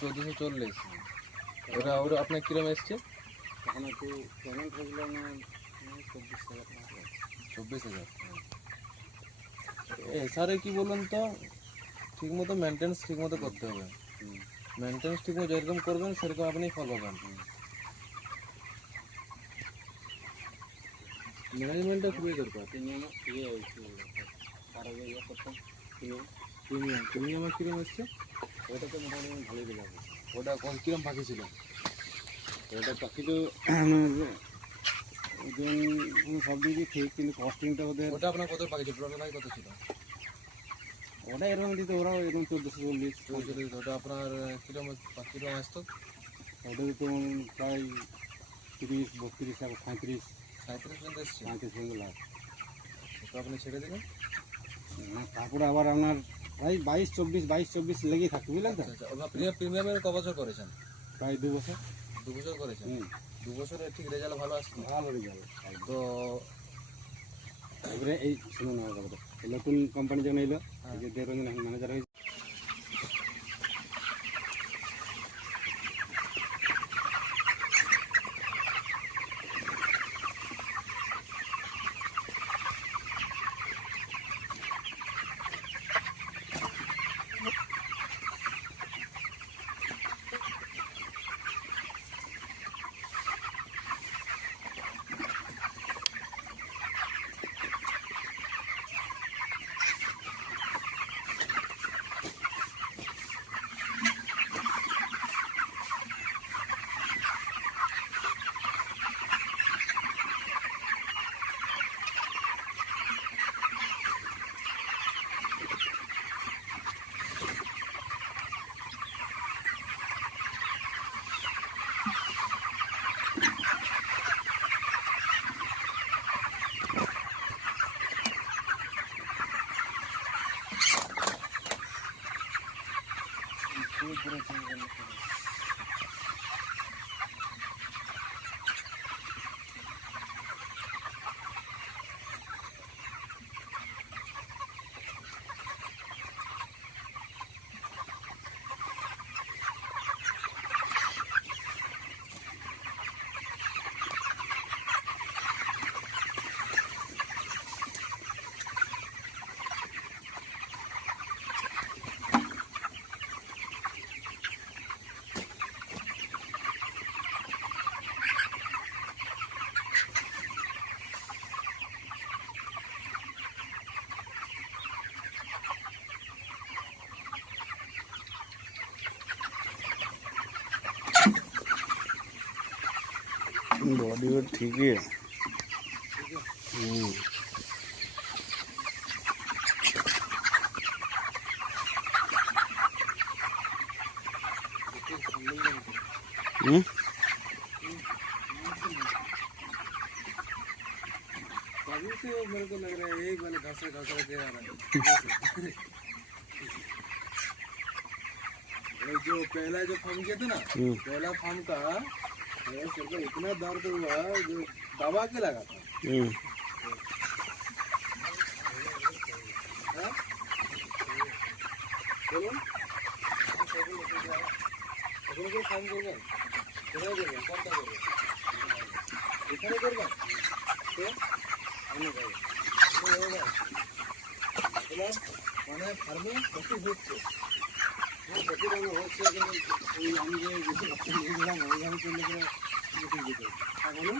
1440। ওটা ওটা আপনার কিরম এসছে? তখন একটু পেমেন্ট হয়েছিল না 24,000। এসআরে কি বলুন তো, ঠিক মতো মেনটেন্স ঠিক মতো করতে হবে। মেনটেন্স ঠিক মতো যেরকম করবেন সেরকম আপনি ফল পাবেন। ম্যানেজমেন্টটা খুবই দরকার। প্রিমিয়ামের কিরম এসছে? ওটা তো মোটামুটি ভালোই দিল। ওটা কিরম বাকি ছিল? ওটা বাকি তো ওজন সব দিকই ঠিক, কিন্তু কস্টিংটা ওদের। ওটা আপনার কত বাকি ছিল? টোটাল ভাই কত ছিল? ওটা এরকম দিতে, ওরাও এরকম 1440। ওটা আপনার কিরম কিরম আসতো? ওটা তো প্রায় 30, 32, 37 পর্যন্ত এসছে। 35 পর্যন্ত লাভ। তো আপনি ছেড়ে দিলেন? তারপরে আবার আপনার প্রায় 22, 24 লেগেই থাকতো, বুঝলেন তো? প্রিমিয়ামের ক বছর করেছেন? প্রায় 2 বছর। 2 বছর করেছেন? 2 বছরে ঠিক রেজাল্ট ভালো আসছে? ভালো রেজাল্ট। তো এবারে এই শুনুন আমার কথাটা, এই নতুন কোম্পানি যখন এলো, এই যে দেড়জন এখন ম্যানেজার হয়েছে। बॉडी वेट ठीक ही है। अभी से मेरे को लग रहा है एक वाले घासा दे रहा है। जो पहला जो फॉर्म किया था ना, पहला फॉर्म का मेरे सर को इतना दर्द हुआ जो दबा के लगा था। बोलो এখন কি ফর্ম করবেন? কোথায় করবেন? কোনটা করবেন? এখানে করবেন? তো আমি যাই। মানে ফার্মে ক্ষতি হচ্ছে। ক্ষতি হচ্ছে, কিন্তু আমি যে বেশি নিয়ে গেলাম ওইভাবে চললে পরে বেশি যেতে হবে।